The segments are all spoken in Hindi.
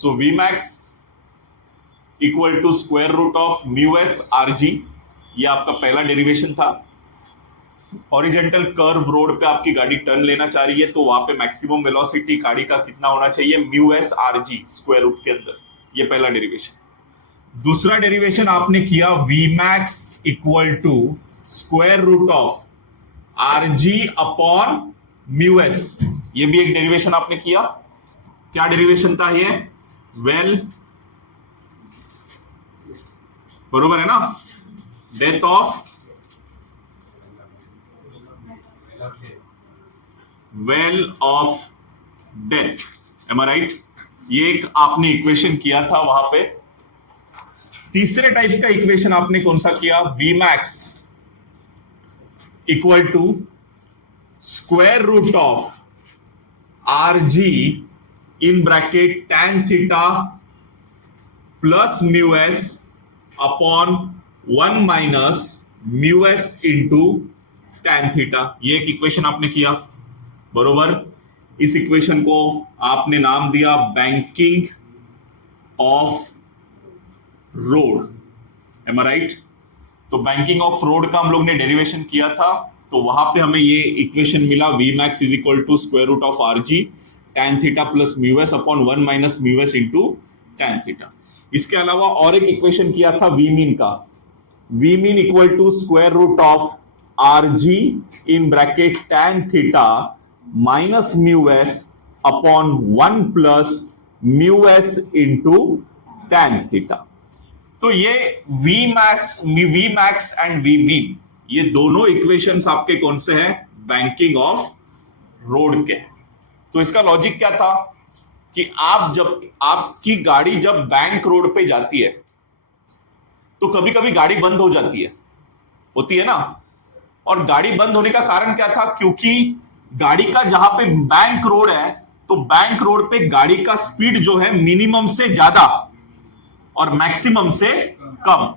So V max equal to square root of mu S R G, ये आपका पहला डेरिवेशन था। हॉरिजेंटल कर्व रोड पे आपकी गाड़ी टर्न लेना चाह रही है, तो वहां पे मैक्सिमम वेलोसिटी गाड़ी का कितना होना चाहिए, mu S R G square root के अंदर, ये पहला डेरिवेशन। दूसरा डेरिवेशन आपने किया V max equal to square root of are G upon mu S, ये भी एक डेरिवेशन आपने किया। क्या डेरिवेशन था ये, वेल बरोबर है ना, death of well of death, am I right, ये एक आपने इक्वेशन किया था वहां पे। तीसरे टाइप का इक्वेशन आपने कौन सा किया, V max equal to square root of R G in bracket tan theta plus mu S upon 1 minus mu S into tan theta, ये एक इक्वेशन आपने किया बरोबर। इस इक्वेशन को आपने नाम दिया banking of road, am I right. तो बैंकिंग ऑफ रोड का हम लोग ने डेरिवेशन किया था, तो वहां पे हमें ये इक्वेशन मिला v max is equal to square root of R G tan theta plus mu S upon 1 minus mu S into tan theta. इसके अलावा और एक इक्वेशन किया था वी मीन का, v mean equal to square root of R G in bracket tan theta minus mu S upon 1 plus mu S into tan theta. तो ये we max and v mean, ये दोनों इक्वेशंस आपके कौन से हैं, बैंकिंग ऑफ रोड के। तो इसका लॉजिक क्या था कि आपकी गाड़ी जब बैंक रोड पे जाती है तो कभी कभी गाड़ी बंद हो जाती है, होती है ना। और गाड़ी बंद होने का कारण क्या था, क्योंकि गाड़ी का जहां पे बैंक रोड है, तो बैंक रोड पे गाड़ी का स्पीड जो है मिनिमम से ज्यादा और मैक्सिमम से कम,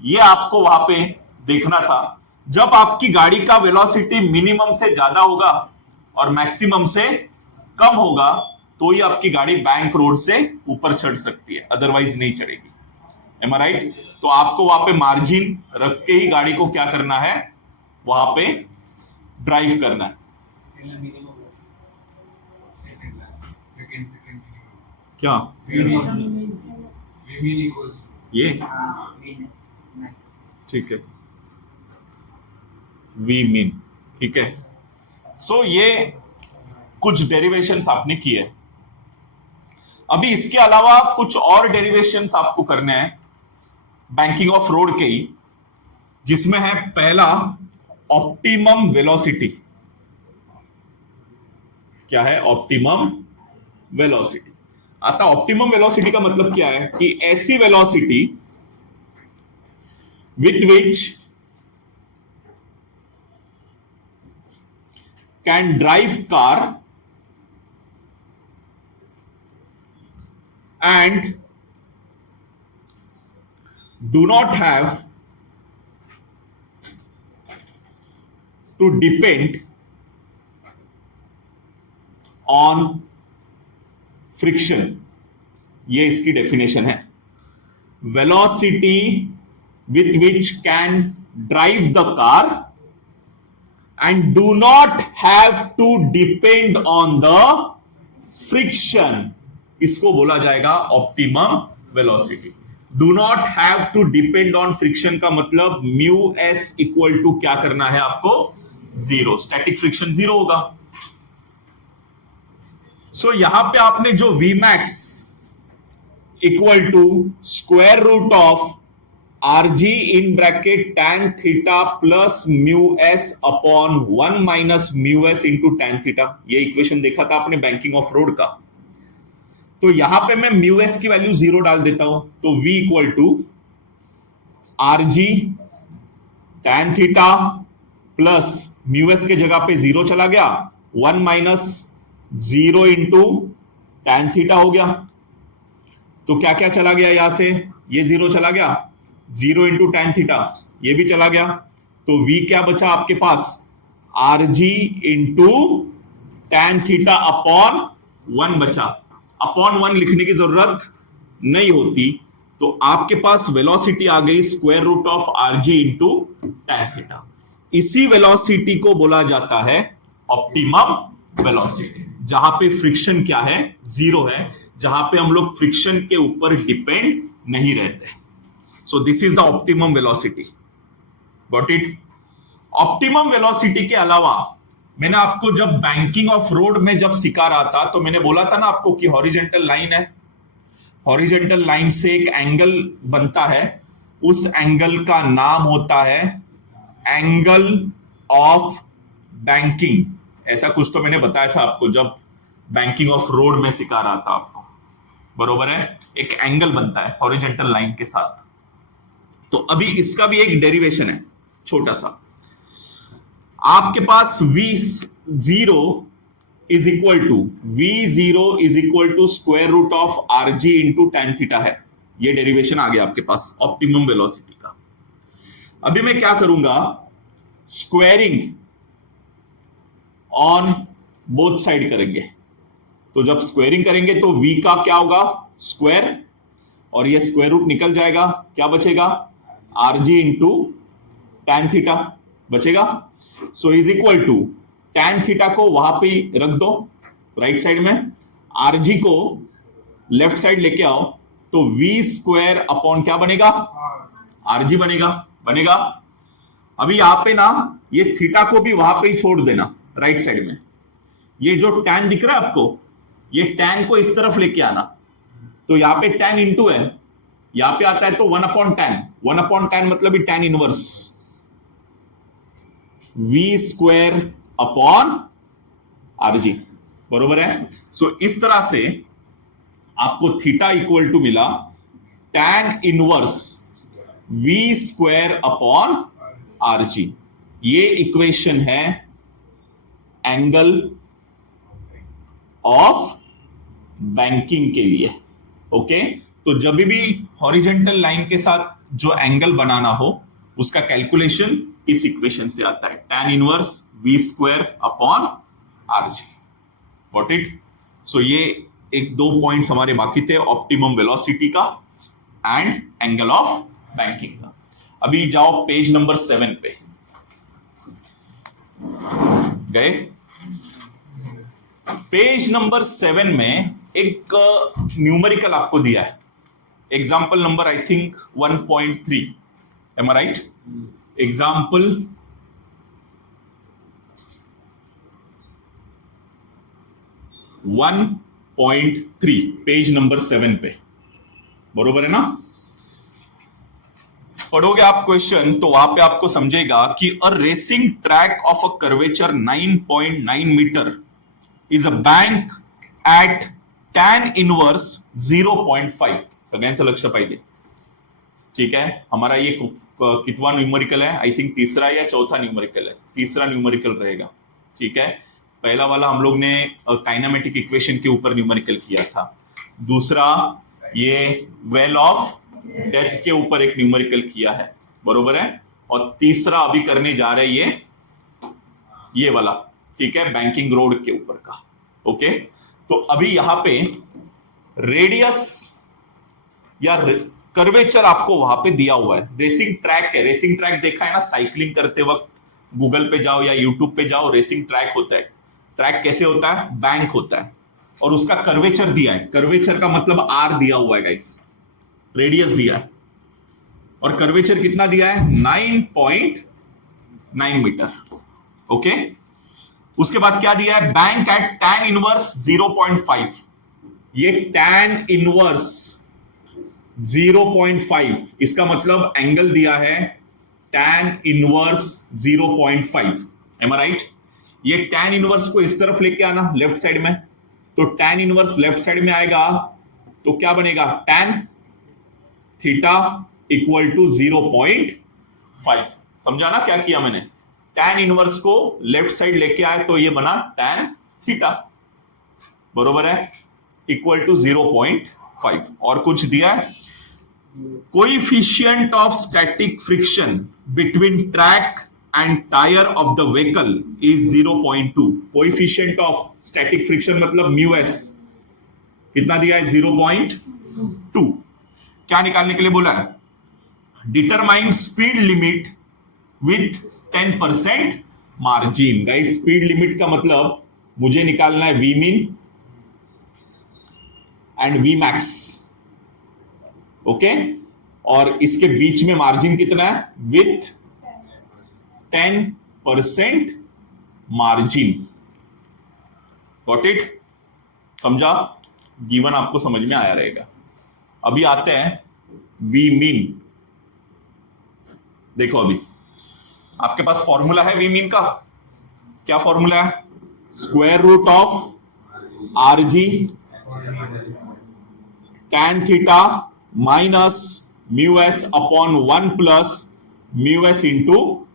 ये आपको वहां पे देखना था। जब आपकी गाड़ी का वेलोसिटी मिनिमम से ज्यादा होगा और मैक्सिमम से कम होगा, तो ही आपकी गाड़ी बैंक रोड से ऊपर चढ़ सकती है, अदरवाइज नहीं चढ़ेगी, एम आई राइट। तो आपको वहां पे मार्जिन रख के ही गाड़ी को क्या करना है, वहां पे ड्राइव करना है। क्या ये ठीक है, वी मीन, ठीक है। सो ये कुछ डेरिवेशंस आपने किए। अभी इसके अलावा कुछ और डेरिवेशंस आपको करने हैं बैंकिंग ऑफ रोड के ही, जिसमें है पहला ऑप्टिमम वेलोसिटी। क्या है ऑप्टिमम वेलोसिटी? आता ऑप्टिमम वेलोसिटी का मतलब क्या है कि ऐसी velocity with which can drive car and do not have to depend on friction, ये इसकी डेफिनेशन है। Velocity with which can drive the car and do not have to depend on the friction, इसको बोला जाएगा optimum velocity. Do not have to depend on friction का मतलब म्यू एस इक्वल टू क्या करना है आपको, जीरो, स्टैटिक फ्रिक्शन जीरो होगा। सो यहां पे आपने जो v max equal to square root of R G in bracket tan theta plus mu S upon 1 minus mu S into tan theta, ये इक्वेशन देखा था आपने बैंकिंग ऑफ रोड का। तो यहां पे मैं म्यू एस की वैल्यू जीरो डाल देता हूं, तो v equal to R ji tan theta plus mu S के जगह पे जीरो चला गया, 1 minus zero into tan theta हो गया। तो क्या क्या चला गया यहां से, ये जीरो चला गया, जीरो इंटू टैन थीटा ये भी चला गया, तो v क्या बचा आपके पास, R G into tan theta upon 1 बचा। अपॉन 1 लिखने की जरूरत नहीं होती, तो आपके पास वेलोसिटी आ गई square root of are G into tan theta. इसी वेलोसिटी को बोला जाता है ऑप्टिमम वेलोसिटी, जहां पे फ्रिक्शन क्या है, जीरो है, जहां पे हम लोग फ्रिक्शन के ऊपर डिपेंड नहीं रहते। So this is the optimum velocity. Got it? Optimum velocity के अलावा मैंने आपको जब बैंकिंग ऑफ रोड में जब सिखा रहा था, तो मैंने बोला था ना आपको कि हॉरिजेंटल लाइन है, हॉरिजेंटल लाइन से एक एंगल बनता है, उस एंगल का नाम होता है एंगल ऑफ बैंकिंग। ऐसा कुछ तो मैंने बताया था आपको जब बैंकिंग ऑफ रोड में सिखा रहा था आपको, बरोबर है? एक एंगल बनता है हॉरिजेंटल लाइन के साथ। तो अभी इसका भी एक डेरिवेशन है छोटा सा। आपके पास V0 is equal to square root of are G into tan theta है। ये डेरिवेशन आ गया आपके पास ऑप्टिमम वेलोसिटी का। अभी मैं क्या करूंगा, स्क्वायरिंग ऑन बोथ साइड करेंगे। तो जब स्क्वायरिंग करेंगे तो V का क्या होगा, स्क्वायर, और ये स्क्वायर रूट निकल जाएगा, क्या बचेगा, R G into tan theta बचेगा। So is equal to tan theta को वहां पे रख दो राइट साइड में, आरजी को लेफ्ट साइड लेके आओ, तो वी स्क्वायर अपॉन क्या बनेगा, आरजी बनेगा। अभी यहां पे ना ये थीटा को भी वहां पे ही छोड़ देना राइट साइड में। ये जो टैन दिख रहा है आपको, ये टैन को इस तरफ लेके आना, तो यहां पे टैन इंटू है, यहां पे आता है तो 1/tan मतलब tan inverse V square upon RG, बरोबर है? सो इस तरह से आपको थीटा इक्वल टू मिला tan inverse V square upon RG. ये इक्वेशन है एंगल ऑफ बैंकिंग के लिए। ओके, तो जब भी हॉरिजेंटल लाइन के साथ जो एंगल बनाना हो उसका कैलकुलेशन इस इक्वेशन से आता है, tan inverse V square upon RG. Got it? So ये एक दो पॉइंट्स हमारे बाकी थे, ऑप्टिमम वेलोसिटी का एंड एंगल ऑफ बैंकिंग का। अभी जाओ पेज नंबर 7 पे गए। पेज नंबर 7 में एक न्यूमेरिकल आपको दिया है, example number I think 1.3, am I right? Example 1.3 page number 7 पे, बरोबर है ना? पढ़ोगे आप क्वेश्चन तो वहां पे आपको समझेगा कि a racing track of a curvature 9.9 metre is a bank at tan inverse 0.5। सगळ्यांचं लक्ष पाहिजे, ठीक है? हमारा ये कितवा न्यूमेरिकल है, आई थिंक तीसरा या चौथा न्यूमेरिकल है, तीसरा न्यूमेरिकल रहेगा, ठीक है? पहला वाला हम लोग ने काइनेमेटिक इक्वेशन के ऊपर न्यूमेरिकल किया था, दूसरा ये वेल ऑफ डेथ के ऊपर एक न्यूमेरिकल किया है, बरोबर है? और तीसरा अभी करने जा रहे ये वाला, ठीक है, बैंकिंग रोड के ऊपर का। ओके, तो अभी यहां पे रेडियस या कर्वेचर आपको वहां पे दिया हुआ है, रेसिंग ट्रैक है, रेसिंग ट्रैक देखा है ना साइकिलिंग करते वक्त, गूगल पे जाओ या यूट्यूब पे जाओ, रेसिंग ट्रैक होता है। ट्रैक कैसे होता है, बैंक होता है, और उसका कर्वेचर दिया है, कर्वेचर का मतलब आर दिया हुआ है गाइस, रेडियस दिया है, और कर्वेचर कितना दिया है, 9.9 मीटर। ओके, उसके बाद क्या दिया है, बैंक एट tan इनवर्स 0.5, ये tan इनवर्स 0.5, इसका मतलब एंगल दिया है tan inverse 0.5, M I right? ये tan इनवर्स को इस तरफ लेके आना लेफ्ट साइड में, तो tan इनवर्स लेफ्ट साइड में आएगा तो क्या बनेगा, tan थीटा इक्वल टू 0.5। समझा ना क्या किया मैंने, tan इनवर्स को लेफ्ट साइड लेके आए तो ये बना tan थीटा, बरोबर है, इक्वल टू 0.5। और कुछ दिया है, coefficient of static friction between track and tyre of the vehicle is 0.2। Coefficient of static friction मतलब म्यू एस, कितना दिया है? 0.2। क्या निकालने के लिए बोला है? Determine speed limit with 10% margin. Guys speed limit का मतलब मुझे निकालना है v mean and v max, okay. और इसके बीच में मार्जिन कितना है? With 10% margin. Got it? समझा? गिवन आपको समझ में आया रहेगा। अभी आते हैं वी मीन। देखो अभी आपके पास फॉर्मूला है वी मीन का। क्या फॉर्मूला है? Square root of are G tan theta minus mu S upon 1 plus mu S into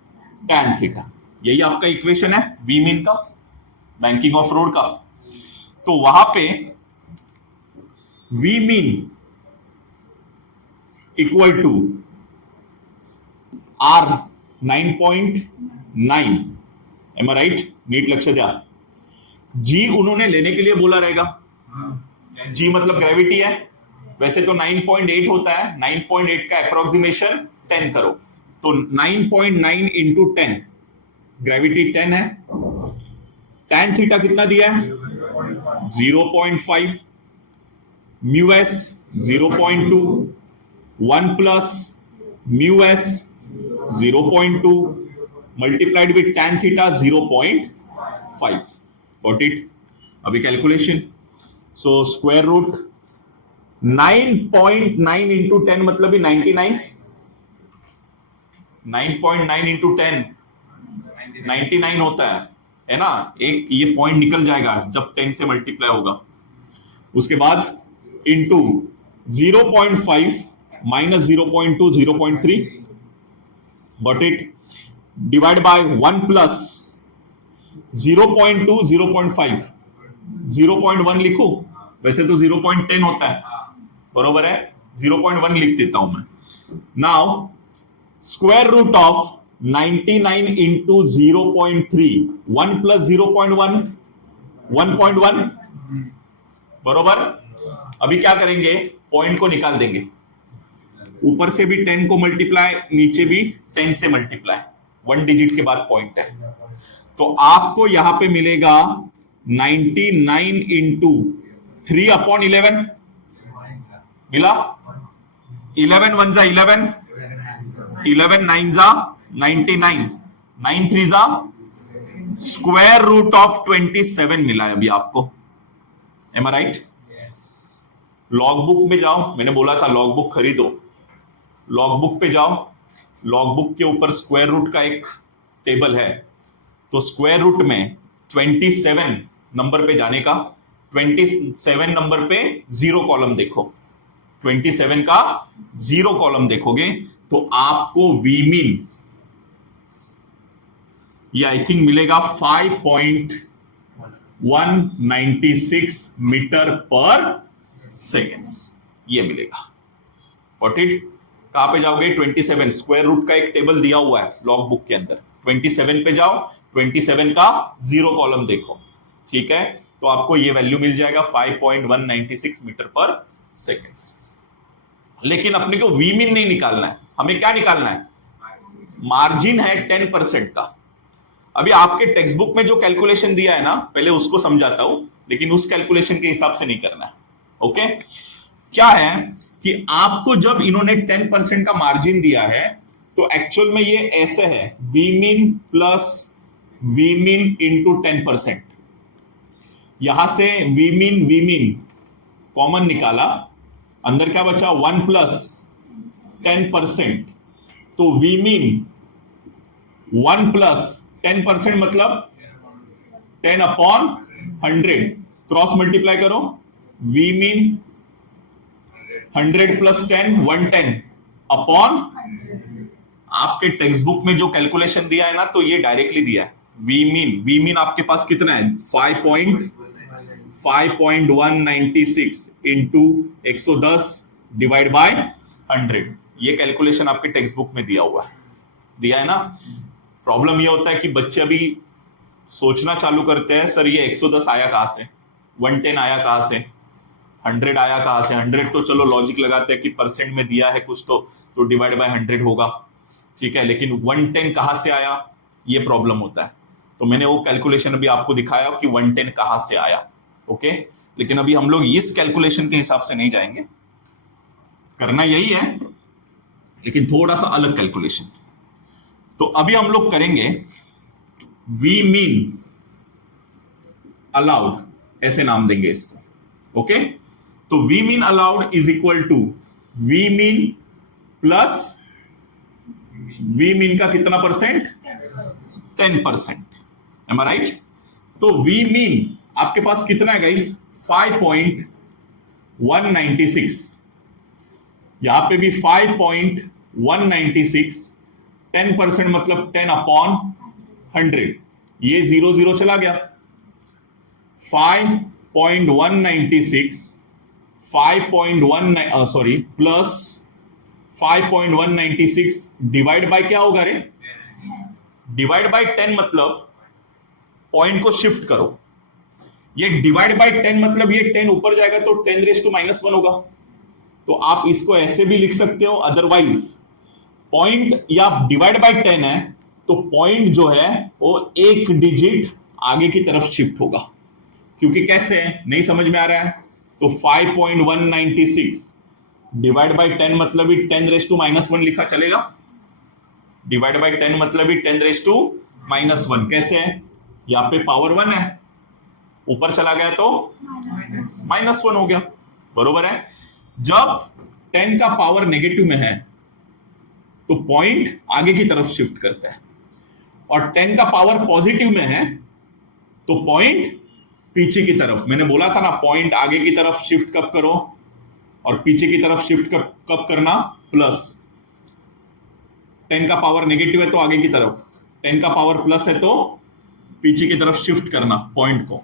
tan theta. यही आपका इक्वेशन है वी मीन का, बैंकिंग ऑफ रोड का। तो वहां पे v mean equal to R 9.9। Am I right? नीट लक्ष्य द्या। जी उन्होंने लेने के लिए बोला रहेगा। जी मतलब ग्रेविटी है। वैसे तो 9.8 होता है, 9.8 का अप्रोक्सीमेशन 10 करो, तो 9.9 इंटू 10, ग्रेविटी 10 है। tan थीटा कितना दिया है? 0.5, mu S 0.2, 1 plus mu S 0.2 multiplied with tan theta 0.5। Got it? अभी calculation. So square root 9.9 into 10 मतलब ही 99। 9.9 इंटू 10 99 होता है ना? एक ये पॉइंट निकल जाएगा जब 10 से मल्टीप्लाई होगा। उसके बाद into 0.5 minus 0.2 0.3, got it? Divide by 1 plus 0.2 0.5, 0.1 लिखो। वैसे तो 0.10 होता है, बरोबर है? 0.1 लिख देता हूं मैं। Now square root of 99 into 0.3, 1 plus 0.1 1.1, बरोबर। अभी क्या करेंगे? पॉइंट को निकाल देंगे। ऊपर से भी 10 को मल्टीप्लाई, नीचे भी 10 से मल्टीप्लाई, 1 डिजिट के बाद पॉइंट है। तो आपको यहां पे मिलेगा 99 इंटू 3 अपॉन 11 मिला। 11 1 जा 11, 11 9 जा 99, 9 3 जा स्क्वायर रूट ऑफ 27 मिला है अभी आपको। M I right? Log book में जाओ, मैंने बोला था लॉग बुक खरीदो। लॉग बुक पे जाओ, लॉग बुक के ऊपर स्क्वायर रूट का एक टेबल है। तो स्क्वायर रूट में 27 नंबर पे जाने का, 27 नंबर पे 0 कॉलम देखो, 27 का 0 कॉलम देखोगे तो आपको वी मीन ये आई थिंक मिलेगा 5.196 मीटर पर सेकेंड्स, ये मिलेगा। Got it? कहां पे जाओगे? 27 स्क्वायर रूट का एक टेबल दिया हुआ है लॉग बुक के अंदर, 27 पे जाओ, 27 का 0 कॉलम देखो, ठीक है? तो आपको ये वैल्यू मिल जाएगा 5.196 मीटर पर सेकेंड्स। लेकिन अपने को वी मीन नहीं निकालना है, हमें क्या निकालना है? मार्जिन है 10% का। अभी आपके टेक्स्ट बुक में जो कैलकुलेशन दिया है ना, पहले उसको समझाता हूं, लेकिन उस कैलकुलेशन के हिसाब से नहीं करना है, ओके? क्या है कि आपको जब इन्होंने 10% का मार्जिन दिया है तो एक्चुअल में ये ऐसे है, v mean plus v mean into 10%। यहां से वी मीन कॉमन निकाला, अंदर क्या बचा? 1 प्लस 10%। तो वी मीन 1 प्लस 10% मतलब 10 अपॉन 100, क्रॉस मल्टीप्लाई करो। वी मीन 100 प्लस 10 110 अपॉन, आपके टेक्स्ट बुक में जो कैलकुलेशन दिया है ना, तो ये डायरेक्टली दिया है वी मीन आपके पास कितना है? 5.196 इंटू 110 डिवाइड बाय 100। ये कैलकुलेशन आपके टेक्स्ट बुक में दिया हुआ है, दिया है ना। प्रॉब्लम ये होता है कि बच्चे अभी सोचना चालू करते हैं, सर ये 110 आया कहां से, 110 आया कहां से, 100 आया कहां से? 100 तो चलो लॉजिक लगाते हैं कि परसेंट में दिया है कुछ तो डिवाइड बाय 100 होगा, ठीक है, लेकिन 110 कहां से आया, ये प्रॉब्लम होता है। तो मैंने वो कैलकुलेशन अभी आपको दिखाया कि 110 कहां से आया, ओके। लेकिन अभी हम लोग इस कैलकुलेशन के हिसाब से नहीं जाएंगे, करना यही है लेकिन थोड़ा सा अलग कैलकुलेशन। तो अभी हम लोग करेंगे वी मीन अलाउड, ऐसे नाम देंगे इसको, ओके। तो v mean allowed is equal to v mean plus v mean का कितना परसेंट? 10%, am I right? तो वी मीन आपके पास कितना है गाइस? 5.196, यहां पे भी 5.196, 10% मतलब 10/100, ये 0 चला गया। 5.196 प्लस 5.196 डिवाइड बाय क्या होगा रे? डिवाइड बाय 10 मतलब पॉइंट को शिफ्ट करो, ये डिवाइड बाय 10 मतलब ये 10 ऊपर जाएगा तो 10⁻⁻1 होगा। तो आप इसको ऐसे भी लिख सकते हो, अदरवाइज पॉइंट या डिवाइड बाय 10 है तो पॉइंट जो है वो एक डिजिट आगे की तरफ शिफ्ट होगा। क्योंकि कैसे है, नहीं समझ में आ रहा है? तो 5.196 डिवाइड बाय 10 मतलब ही 10⁻⁻1 लिखा चलेगा? डिवाइड बाय 10 मतलब ही 10⁻⁻1। कैसे है? यहां पे पावर 1 है, ऊपर चला गया तो -1 हो गया, बरोबर है। जब 10 का पावर नेगेटिव में है तो पॉइंट आगे की तरफ शिफ्ट करता है, और 10 का पावर पॉजिटिव में है तो पॉइंट पीछे की तरफ। मैंने बोला था ना, पॉइंट आगे की तरफ शिफ्ट कब करो और पीछे की तरफ शिफ्ट कब करना? प्लस 10 का पावर नेगेटिव है तो आगे की तरफ, 10 का पावर प्लस है तो पीछे की तरफ शिफ्ट करना पॉइंट को।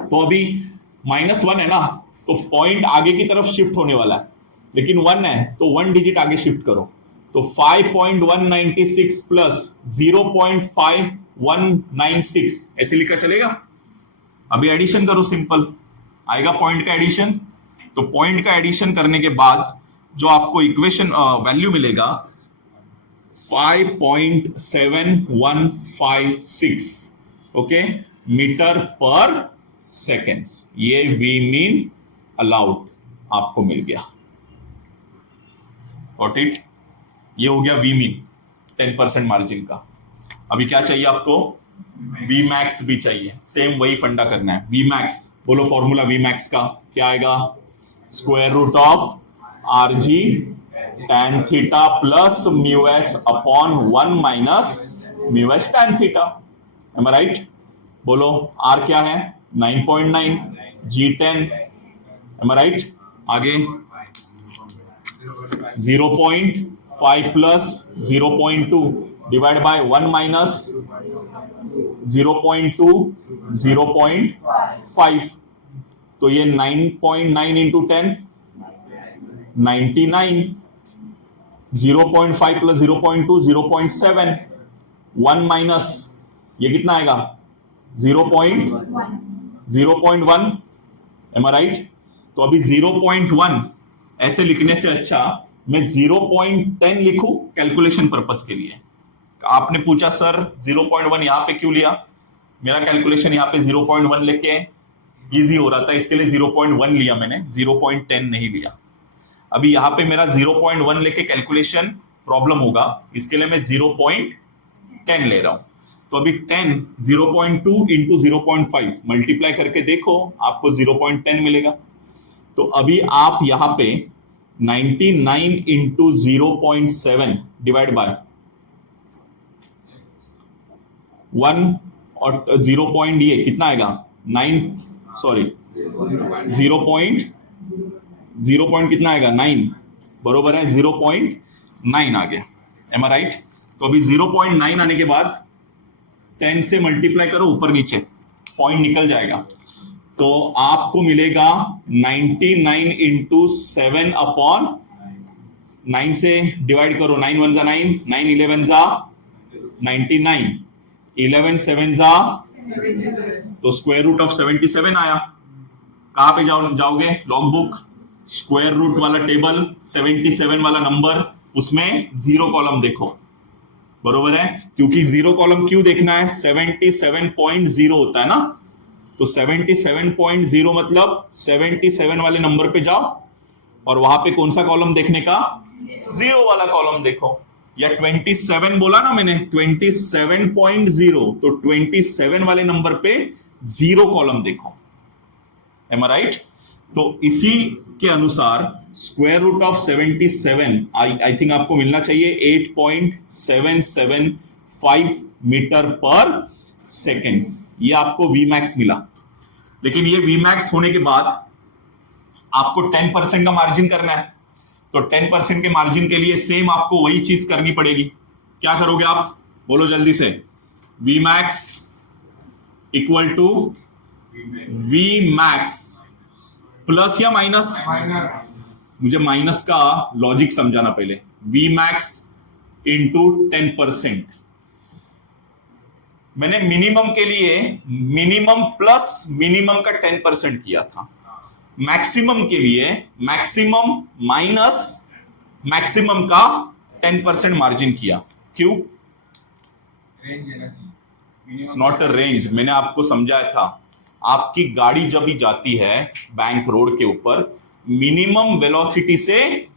तो अभी -1 है ना, तो पॉइंट आगे की तरफ शिफ्ट होने वाला है, लेकिन 1 है तो 1 डिजिट आगे शिफ्ट करो। तो 5.196 प्लस 0.5196 ऐसे लिखा चलेगा। अभी एडिशन करो, सिंपल आएगा पॉइंट का एडिशन। तो पॉइंट का एडिशन करने के बाद जो आपको इक्वेशन वैल्यू मिलेगा 5.7156, ओके, मीटर पर सेकेंड्स। ये वी मीन अलाउड आपको मिल गया, गॉट इट? ये हो गया वी मीन 10% मार्जिन का। अभी क्या चाहिए आपको? वी मैक्स भी चाहिए, सेम वही फंडा करना है। वी मैक्स बोलो, फॉर्मूला वी मैक्स का क्या आएगा? Square root of are G tan theta plus mu S upon 1 minus mu S tan theta, am I right? बोलो आर क्या है? 9.9, जी 10, एम आई राइट? आगे 0.5 प्लस 0.2 डिवाइड बाय 1 माइनस 0.2 0.5, तो ये 9.9 इंटू 10 99, 0.5 प्लस 0.2 0.7, 1 माइनस ये कितना आएगा? 0.1, एम आई राइट? तो अभी 0.1 ऐसे लिखने से अच्छा मैं 0.10 लिखूं कैलकुलेशन पर्पस के लिए। आपने पूछा सर 0.1 यहां पे क्यों लिया? मेरा कैलकुलेशन यहां पे 0.1 लेके इजी हो रहा था, इसके लिए 0.1 लिया मैंने, 0.10 नहीं लिया। अभी यहां पे मेरा 0.1 लेके कैलकुलेशन प्रॉब्लम होगा, इसके लिए मैं 0.10 ले रहा हूं। तो अभी 10 0.2 इंटू 0.5 मल्टीप्लाई करके देखो, आपको 0.10 मिलेगा। तो अभी आप यहां पे 99 इंटू 0.7 डिवाइड बाय 1 और 0 पॉइंट, ये कितना आएगा? 9, सॉरी 0 पॉइंट कितना आएगा? 9, बरोबर है, 0.9 आ गया, एम आई राइट? तो अभी 0.9 आने के बाद 10 से मल्टीप्लाई करो, ऊपर नीचे पॉइंट निकल जाएगा, तो आपको मिलेगा 99 इंटू 7 अपॉन 9 से डिवाइड करो, 9 1 जा 9, 9 11 जा 99, 11 7 जा, तो स्क्वायर रूट ऑफ 77 आया। कहां पे जाओगे, लॉग बुक, स्क्वायर रूट वाला टेबल, 77 वाला नंबर, उसमें जीरो कॉलम देखो, बरोबर है, क्योंकि जीरो कॉलम क्यों देखना है, 77.0 होता है ना, तो 77.0 मतलब 77 वाले नंबर पे जाओ और वहां पे कौन सा कॉलम देखने का, जीरो वाला कॉलम देखो। या 27 बोला ना मैंने, 27.0, तो 27 वाले नंबर पे जीरो कॉलम देखो, एम आई राइट। तो इसी के अनुसार square root of 77 I think आपको मिलना चाहिए 8.775 मीटर पर सेकेंड्स, ये आपको वी मैक्स मिला। लेकिन ये वी मैक्स होने के बाद आपको 10% का मार्जिन करना है, तो 10% के मार्जिन के लिए सेम आपको वही चीज करनी पड़ेगी। क्या करोगे आप, बोलो जल्दी से, v max equal to v max plus या माइनस, मुझे माइनस का लॉजिक समझाना पहले, वी मैक्स इंटू 10%। मैंने मिनिमम के लिए मिनिमम प्लस मिनिमम का 10% किया था, मैक्सिमम के लिए मैक्सिमम माइनस मैक्सिमम का 10% मार्जिन किया। क्यों, इट्स नॉट अ रेंज, मैंने आपको समझाया था, आपकी गाड़ी जब भी जाती है बैंक रोड के ऊपर, मिनिमम वेलोसिटी से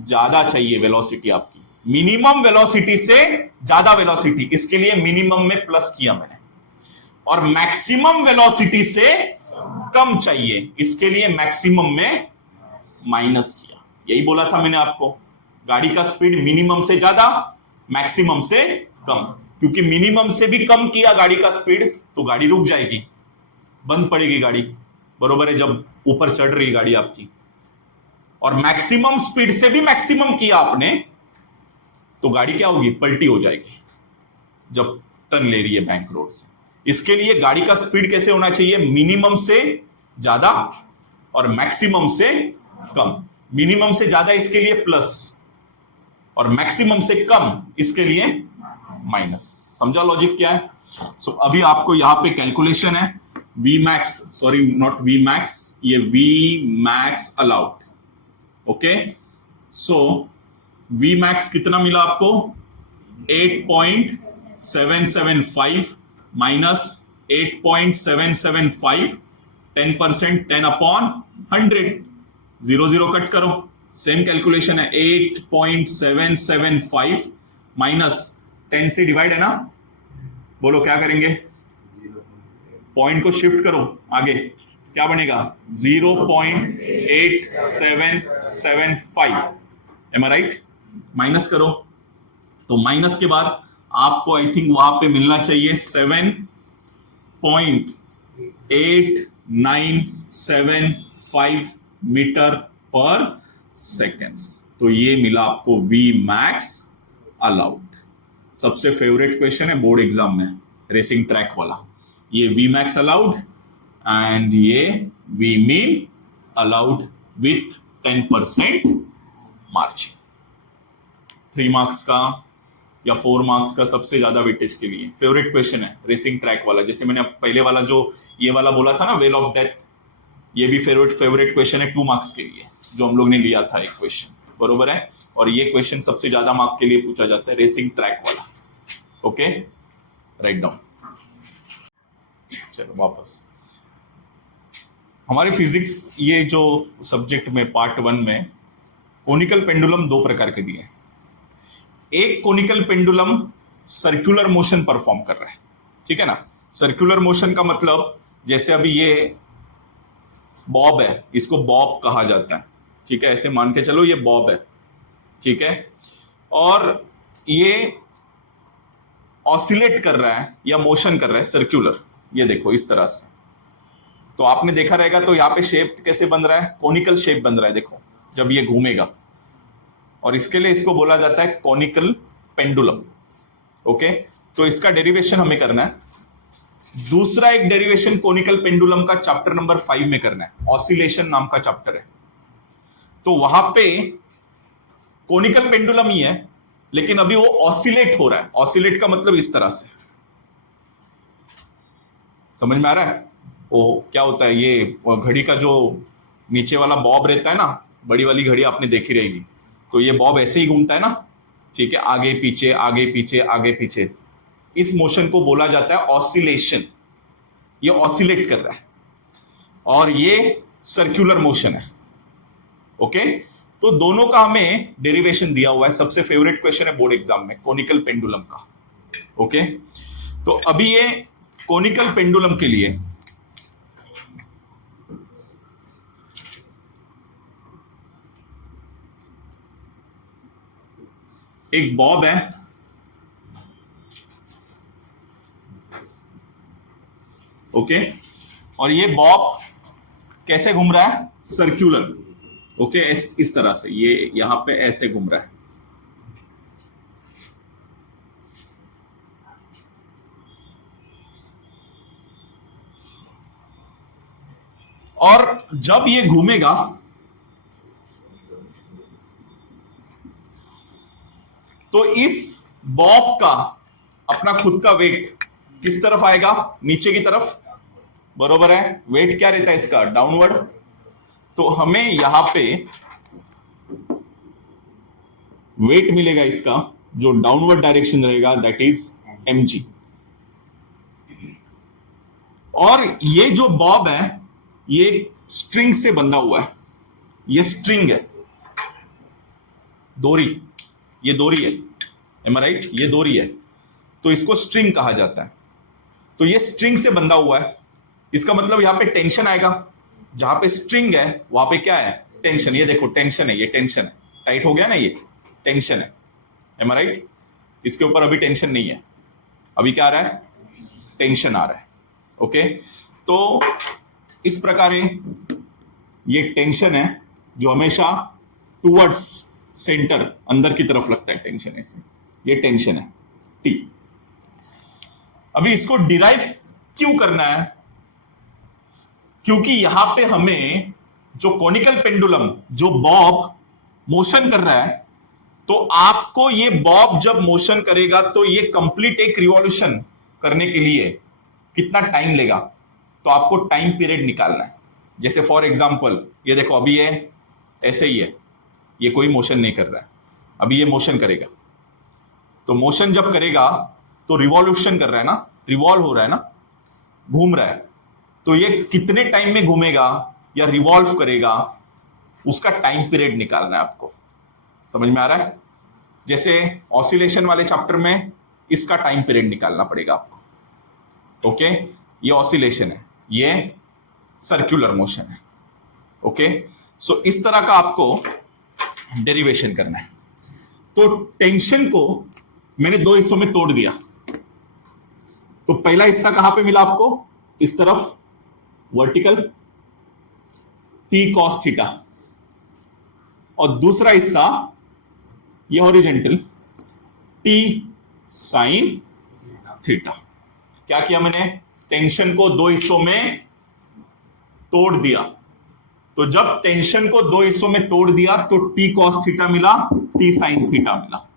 ज्यादा चाहिए, वेलोसिटी आपकी मिनिमम वेलोसिटी से ज्यादा वेलोसिटी, इसके लिए मिनिमम में प्लस किया मैंने, और मैक्सिमम वेलोसिटी से कम चाहिए, इसके लिए मैक्सिमम में माइनस किया। यही बोला था मैंने आपको, गाड़ी का स्पीड मिनिमम से ज्यादा, मैक्सिमम से कम, क्योंकि मिनिमम से भी कम किया गाड़ी का स्पीड तो गाड़ी रुक जाएगी, बंद पड़ेगी गाड़ी, बरोबर है, जब ऊपर चढ़ रही गाड़ी आपकी। और मैक्सिमम स्पीड से भी मैक्सिमम किया आपने तो गाड़ी क्या होगी, पलटी हो जाएगी जब टर्न ले रही है बैंक रोड से। इसके लिए गाड़ी का स्पीड कैसे होना चाहिए, मिनिमम से ज्यादा और मैक्सिमम से कम। मिनिमम से ज्यादा इसके लिए प्लस, और मैक्सिमम से कम इसके लिए माइनस। समझा लॉजिक क्या है। सो अभी आपको यहां पे कैलकुलेशन है, we max, sorry not V max, ये we max allowed, okay. So V max कितना मिला आपको, 8.775 माइनस 8.775, 10%, 10/100, 0 कट करो, सेम कैलकुलेशन है, 8.775 माइनस 10 से डिवाइड है ना, बोलो क्या करेंगे, पॉइंट को शिफ्ट करो आगे, क्या बनेगा 0.8775, एम आई राइट। माइनस करो, तो माइनस के बाद आपको आई थिंक वहां पे मिलना चाहिए 7.8975 मीटर पर सेकेंड्स। तो ये मिला आपको वी मैक्स अलाउड। सबसे फेवरेट क्वेश्चन है बोर्ड एग्जाम में, रेसिंग ट्रैक वाला, ये वी मैक्स अलाउड एंड ये v mean allowed with 10% margin. 3 marks का या 4 मार्क्स का सबसे ज्यादा वेटेज के लिए फेवरेट क्वेश्चन है रेसिंग ट्रैक वाला। जैसे मैंने पहले वाला जो ये वाला बोला था ना, वेल ऑफ डेथ, ये भी फेवरेट क्वेश्चन है 2 मार्क्स के लिए, जो हम लोग ने लिया था एक क्वेश्चन, बरोबर है। और ये क्वेश्चन सबसे ज्यादा मार्क के लिए पूछा जाता है, रेसिंग ट्रैक वाला, ओके, राइट डाउन। चलो वापस हमारे फिजिक्स ये जो सब्जेक्ट में पार्ट 1 में कोनिकल पेंडुलम 2 प्रकार के दिए। एक conical pendulum circular motion perform कर रहा है, ठीक है ना। सर्कुलर मोशन का मतलब, जैसे अभी ये बॉब है, इसको बॉब कहा जाता है, ठीक है, ऐसे मान के चलो ये बॉब है, ठीक है, और ये ऑसिलेट कर रहा है या मोशन कर रहा है सर्कुलर, ये देखो इस तरह से। तो आपने देखा रहेगा, तो यहाँ पे शेप कैसे बन रहा है, कोनिकल शेप बन रहा है, देखो जब ये घूमेगा, और इसके लिए इसको बोला जाता है कोनिकल पेंडुलम, ओके। तो इसका डेरिवेशन हमें करना है। दूसरा एक डेरिवेशन कोनिकल पेंडुलम का चैप्टर नंबर 5 में करना है, ऑसिलेशन नाम का चैप्टर है। तो वहां पे कोनिकल पेंडुलम ही है, लेकिन अभी वो ऑसिलेट हो रहा है। ऑसिलेट का मतलब इस तरह से, समझ में आ रहा है, वो क्या होता है, ये घड़ी का जो नीचे वाला बॉब रहता है ना, बड़ी वाली घड़ी आपने देखी रहेगी, तो ये बॉब ऐसे ही घूमता है ना, ठीक है, आगे पीछे आगे पीछे आगे पीछे। इस मोशन को बोला जाता है ऑसिलेशन। ये ऑसिलेट कर रहा है और ये सर्कुलर मोशन है। ओके, तो दोनों का हमें डेरिवेशन दिया हुआ है। सबसे फेवरेट क्वेश्चन है बोर्ड एग्जाम में कोनिकल पेंडुलम का। ओके, तो अभी ये कोनिकल पेंडुलम के लिए एक बॉब है, ओके, और ये बॉब कैसे घूम रहा है, सर्कुलर। ओके, इस तरह से ये यहां पे ऐसे घूम रहा है। और जब ये घूमेगा तो इस बॉब का अपना खुद का वेट किस तरफ आएगा, नीचे की तरफ, बरोबर है। वेट क्या रहता है इसका, डाउनवर्ड। तो हमें यहां पे वेट मिलेगा इसका जो डाउनवर्ड डायरेक्शन रहेगा, दैट इज mg। और ये जो बॉब है ये स्ट्रिंग से बंधा हुआ है, ये स्ट्रिंग है, डोरी, ये डोरी है, एम आई राइट, ये डोरी है, तो इसको स्ट्रिंग कहा जाता है। तो ये स्ट्रिंग से बंधा हुआ है, इसका मतलब यहां पे टेंशन आएगा। जहां पे स्ट्रिंग है वहां पे क्या है, टेंशन। ये देखो टेंशन है, ये टेंशन है, टाइट हो गया ना, ये टेंशन है, एम आई राइट। इसके ऊपर अभी टेंशन नहीं है, अभी क्या आ रहा है, टेंशन आ रहा है। ओके, तो इस प्रकार ये टेंशन है जो हमेशा टुवर्ड्स सेंटर, अंदर की तरफ लगता है टेंशन, ऐसे ये टेंशन है टी। अभी इसको डिराइव क्यों करना है, क्योंकि यहां पे हमें जो कोनिकल पेंडुलम, जो बॉब मोशन कर रहा है, तो आपको ये बॉब जब मोशन करेगा तो ये कंप्लीट एक रिवॉल्यूशन करने के लिए कितना टाइम लेगा, तो आपको टाइम पीरियड निकालना है। जैसे फॉर एग्जांपल ये देखो, अभी ये ऐसे ही है, ये कोई मोशन नहीं कर रहा है, अभी ये मोशन करेगा, तो मोशन जब करेगा तो रिवॉल्यूशन कर रहा है ना, रिवॉल्व हो रहा है ना, घूम रहा है, तो ये कितने टाइम में घूमेगा या रिवॉल्व करेगा, उसका टाइम पीरियड निकालना है आपको। समझ में आ रहा है? जैसे ऑसिलेशन वाले चैप्टर में इसका टाइम पीरियड निकालना पड़ेगा आपको। ओके, ये ऑसिलेशन है, ये सर्कुलर मोशन है। ओके, सो इस तरह का आपको डेरिवेशन करना है। तो टेंशन को मैंने दो हिस्सों में तोड़ दिया। तो पहला हिस्सा कहां पे मिला आपको, इस तरफ वर्टिकल टी कॉस थीटा, और दूसरा हिस्सा ये हॉरिजेंटल टी साइन थीटा। क्या किया मैंने, टेंशन को दो हिस्सों में तोड़ दिया। तो जब टेंशन को दो हिस्सों में तोड़ दिया तो टी कॉस थीटा मिला, टी साइन थीटा मिला।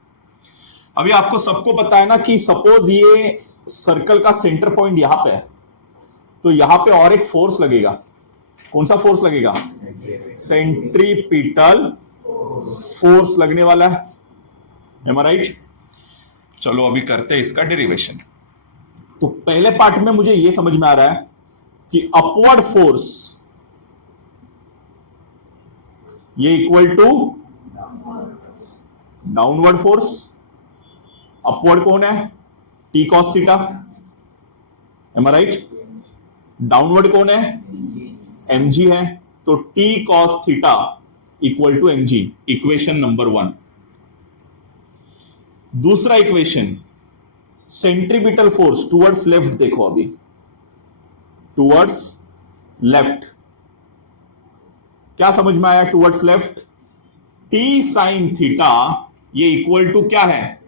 अभी आपको सबको पता है ना कि सपोज ये सर्कल का सेंटर पॉइंट यहां पे है, तो यहां पे और एक फोर्स लगेगा। कौन सा फोर्स लगेगा, सेंट्रीपिटल फोर्स लगने वाला है, एम आई राइट। चलो अभी करते हैं इसका डेरिवेशन। तो पहले पार्ट में मुझे यह समझ में आ रहा है कि अपवर्ड फोर्स ये equal to downward force. Upward कौन है, T cos theta, am I right. Downward कौन है, mg है, तो T cos theta equal to mg, equation number 1। दूसरा equation, centripetal force towards left, देखो अभी टुवर्ड्स लेफ्ट, क्या समझ में आया, towards left, T sine theta ये इक्वल टू क्या है,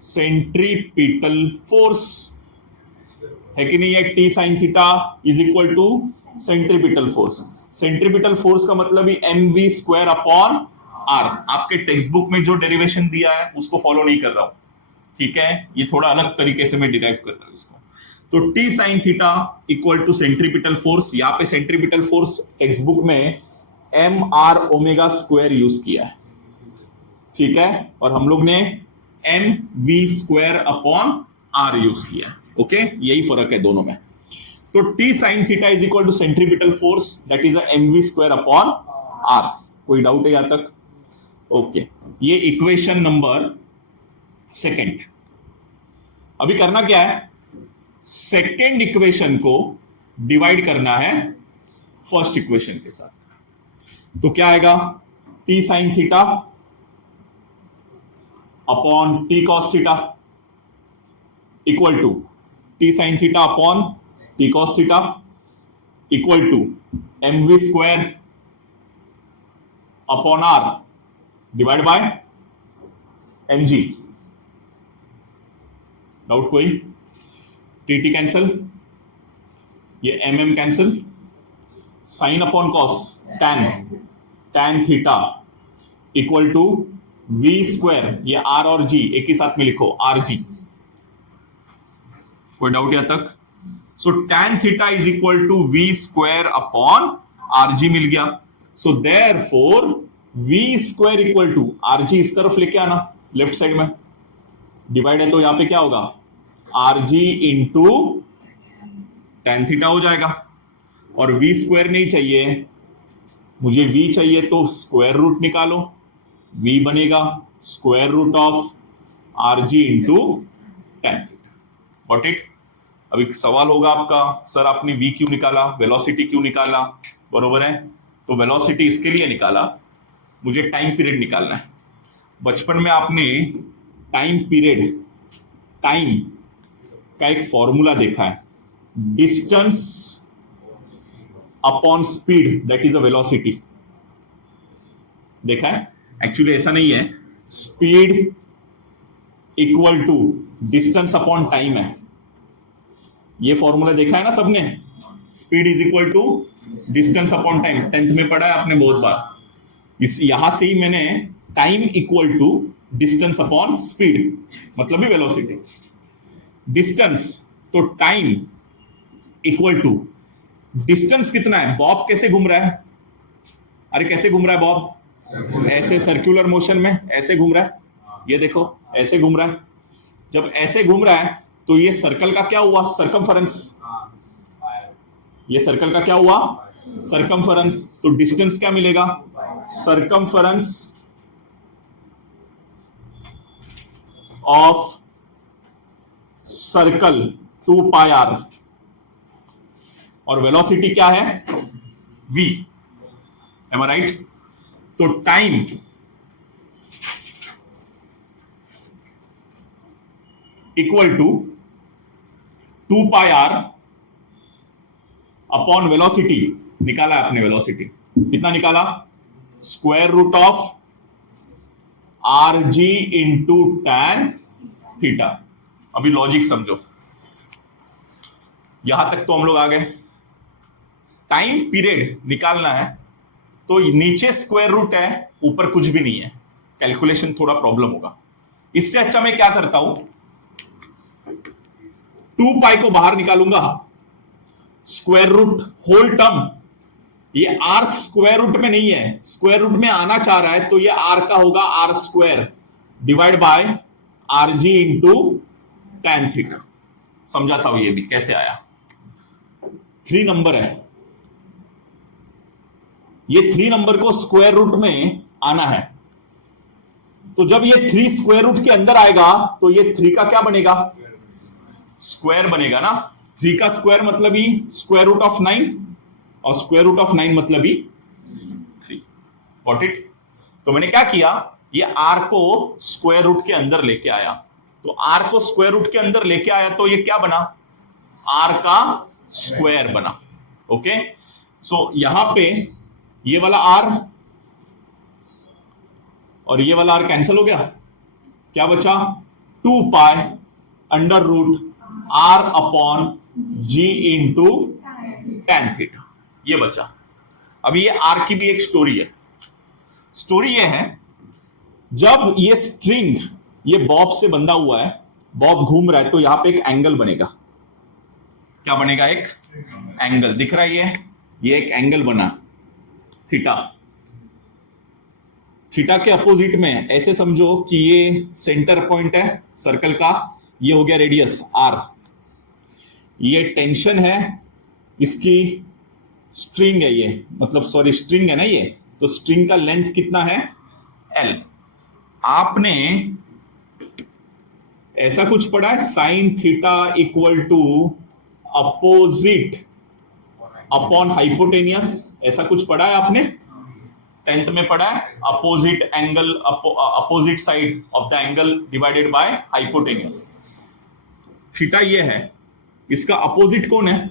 सेंट्रीपिटल फोर्स है कि नहीं है। T sine theta is equal to centripetal force. Centripetal force का मतलब ही mv स्क्वायर अपॉन r। आपके टेक्स्ट बुक में जो डेरिवेशन दिया है उसको फॉलो नहीं कर रहा हूं, ठीक है, ये थोड़ा अलग तरीके से मैं डिराइव कर रहा हूं इसको। तो T sine theta equal to centripetal force, यहां पे सेंट्रीपिटल फोर्स टेक्स्ट बुक में M R omega square use किया है, ठीक है, और हम लोग ने M v square upon R use किया है। ओके, यही फर्क है दोनों में। तो T sine theta is equal to centripetal force that is M v square upon R. कोई डाउट है यहां तक? ओके, ये इक्वेशन नंबर सेकेंड। अभी करना क्या है, सेकेंड इक्वेशन को डिवाइड करना है फर्स्ट इक्वेशन के साथ। तो क्या आएगा, T sine theta upon T cos theta equal to T sine theta upon T cos theta equal to M v square upon R divide by M G. Doubt कोई? टी टी कैंसल, ये M M cancel, sine upon cos tan theta equal to we square, ये आर और जी एक ही साथ में लिखो, आर जी। कोई डाउट यहां तक? So tan theta is equal to we square upon R G मिल गया। So therefore V square equal to R G, इस तरफ लेके आना लेफ्ट साइड में, डिवाइड है तो यहां पे क्या होगा, are G into tan theta हो जाएगा। और वी स्क्वायर नहीं चाहिए मुझे, वी चाहिए तो स्क्वायर रूट निकालो, वी बनेगा square root of are G into tan theta. Got it? अब एक सवाल होगा आपका, सर आपने वी क्यों निकाला, वेलोसिटी क्यों निकाला? बरोबर है, तो वेलोसिटी इसके लिए निकाला, मुझे टाइम पीरियड निकालना है। बचपन में आपने टाइम पीरियड, टाइम का एक फॉर्मूला देखा है, distance upon speed that is a velocity, देखा है? एक्चुअली ऐसा नहीं है, speed equal to distance upon time है। ये फॉर्मूला देखा है ना सबने, speed is equal to distance upon time, 10th में पढ़ा है आपने बहुत बार। इस यहां से ही मैंने time equal to distance upon speed, मतलब ही वेलोसिटी। डिस्टेंस तो टाइम इक्वल टू डिस्टेंस कितना है, बॉब कैसे घूम रहा है, अरे कैसे घूम रहा है बॉब, ऐसे सर्कुलर मोशन में ऐसे घूम रहा है, ये देखो ऐसे घूम रहा है। जब ऐसे घूम रहा है तो ये सर्कल का क्या हुआ, सरकमफरेंस, ये सर्कल का क्या हुआ, सरकमफरेंस। तो डिस्टेंस क्या मिलेगा, circumference of circle 2 pi R, और वेलोसिटी क्या है, v, एम आई राइट? तो time equal to 2 pi R upon velocity, निकाला आपने वेलोसिटी, कितना निकाला, square root of are G into tan theta. अभी लॉजिक समझो, यहां तक तो हम लोग आ गए। टाइम पीरियड निकालना है तो नीचे स्क्वायर रूट है, ऊपर कुछ भी नहीं है, कैलकुलेशन थोड़ा प्रॉब्लम होगा। इससे अच्छा मैं क्या करता हूं, 2 पाई को बाहर निकालूंगा, स्क्वायर रूट होल टर्म, ये आर स्क्वायर रूट में नहीं है, स्क्वायर रूट में आना चाह रहा है तो ये आर का होगा R square divide by R G into tan theta. समझाता हूं ये भी कैसे आया। 3 नंबर है, ये 3 नंबर को स्क्वायर रूट में आना है, तो जब ये 3 स्क्वायर रूट के अंदर आएगा तो ये 3 का क्या बनेगा, स्क्वायर बनेगा ना। 3 का स्क्वायर मतलब ही स्क्वायर रूट ऑफ 9, और स्क्वायर रूट ऑफ 9 मतलब ही 3। Got it? तो मैंने क्या किया, ये r को स्क्वायर रूट के अंदर लेके आया, तो r को स्क्वायर रूट के अंदर लेके आया तो ये क्या बना, r का स्क्वायर बना। ओके, सो यहां पे ये वाला r और ये वाला r कैंसिल हो गया, क्या बचा, 2 pi under root r upon g into tan theta, ये बचा। अभी ये r की भी एक स्टोरी है। स्टोरी ये है, जब ये स्ट्रिंग ये बॉब से बंधा हुआ है, बॉब घूम रहा है तो यहां पे एक एंगल बनेगा, क्या बनेगा, एक एंगल दिख रहा है, ये एक एंगल बना थीटा। थीटा के अपोजिट में ऐसे समझो कि ये सेंटर पॉइंट है सर्कल का, ये हो गया रेडियस आर, ये टेंशन है, इसकी स्ट्रिंग है ये, मतलब सॉरी स्ट्रिंग है ना ये, तो स्ट्रिंग का लेंथ कितना है, एल। आपने ऐसा कुछ पढ़ा है, sine theta equal to opposite upon hypotenuse, ऐसा कुछ पढ़ा है आपने, 10th में पढ़ा है, opposite angle, opposite side of the angle divided by hypotenuse. Theta ये है, इसका अपोजिट कौन है,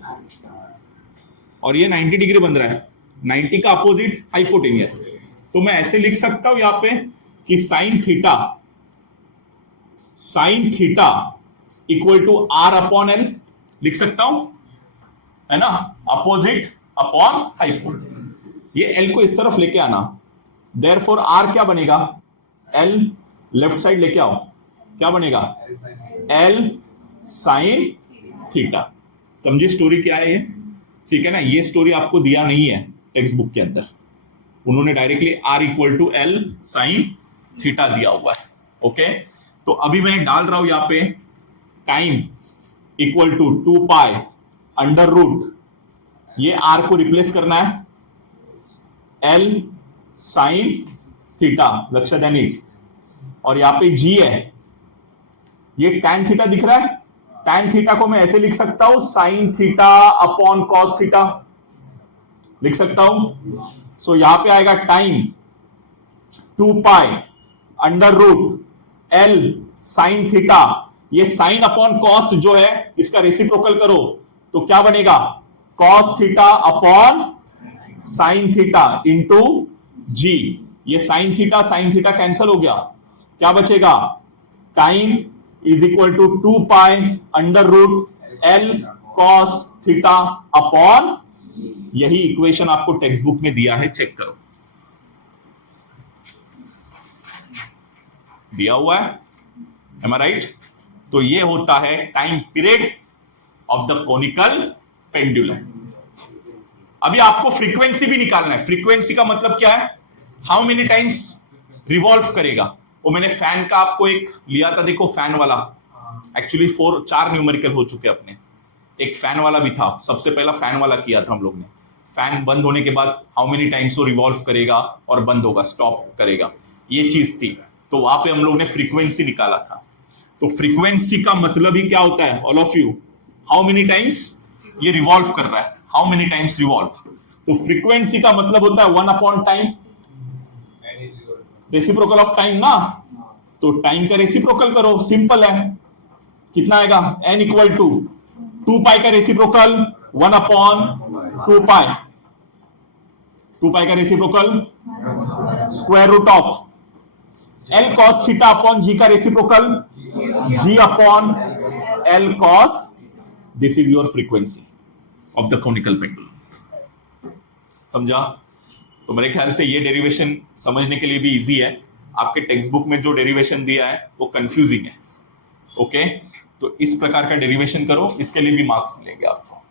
और ये 90 डिग्री बन रहा है, 90 का अपोजिट हाइपोटेनियस। तो मैं ऐसे लिख सकता हूं यहां पे कि sine theta equal to R upon L, लिख सकता हूं, है ना, अपोजिट अपॉन हाइपो। ये एल को इस तरफ लेके आना, देयरफॉर आर क्या बनेगा, एल लेफ्ट साइड लेके आओ, क्या बनेगा, एल साइन थीटा। समझिए स्टोरी क्या है ये, ठीक है ना। ये स्टोरी आपको दिया नहीं है टेक्स्ट बुक के अंदर, उन्होंने directly R equal to L sine theta दिया हुआ है। ओके, तो अभी मैं डाल रहा हूं यहां पे time equal to 2 pi under root, ये आर को रिप्लेस करना है, एल साइन थीटा, लक्ष्य देन इट, और यहां पे जी है, ये टैन थीटा दिख रहा है, टैन थीटा को मैं ऐसे लिख सकता हूं, sine theta upon cos theta लिख सकता हूं। सो यहां पे आएगा time 2 pi under root L sine theta, ये साइन अपॉन कॉस जो है इसका रेसिप्रोकल करो तो क्या बनेगा, cos theta upon sine theta into G. ये साइन थीटा कैंसल हो गया, क्या बचेगा, time is equal to 2 pi under root L cos theta upon, यही इक्वेशन आपको टेक्स्ट बुक में दिया है, चेक करो, दिया हुआ है, एम आई राइट। तो ये होता है time period of the conical pendulum. अभी आपको फ्रीक्वेंसी भी निकालना है। फ्रीक्वेंसी का मतलब क्या है, हाउ मेनी टाइम्स रिवॉल्व करेगा। वो मैंने फैन का आपको एक लिया था, देखो फैन वाला, एक्चुअली 4 न्यूमेरिकल हो चुके अपने, एक फैन वाला भी था, सबसे पहला फैन वाला किया था हम लोग ने। फैन बंद होने के बाद हाउ मेनी टाइम्स वो रिवॉल्व करेगा और बंद होगा, स्टॉप करेगा, ये चीज थी। तो वहां पे हम लोग ने फ्रीक्वेंसी निकाला था। तो फ्रीक्वेंसी का मतलब ही क्या होता है, all of you, how many times ये रिवॉल्व कर रहा है, हाउ मेनी टाइम्स रिवॉल्व। तो फ्रीक्वेंसी का मतलब होता है 1 upon time, reciprocal of time ना, तो टाइम का रेसिप्रोकल करो, सिंपल है, कितना आएगा, n इक्वल टू 2 पाई का रेसिप्रोकल 1 अपॉन 2 पाई, 2 पाई का reciprocal square root of L cos theta upon G का reciprocal G upon L cos, this is your frequency of the conical pendulum. समझा। तो मेरे ख्याल से ये डेरिवेशन समझने के लिए भी इजी है। आपके टेक्स्ट बुक में जो डेरिवेशन दिया है वो कंफ्यूजिंग है। ओके, तो इस प्रकार का डेरिवेशन करो, इसके लिए भी मार्क्स मिलेंगे आपको।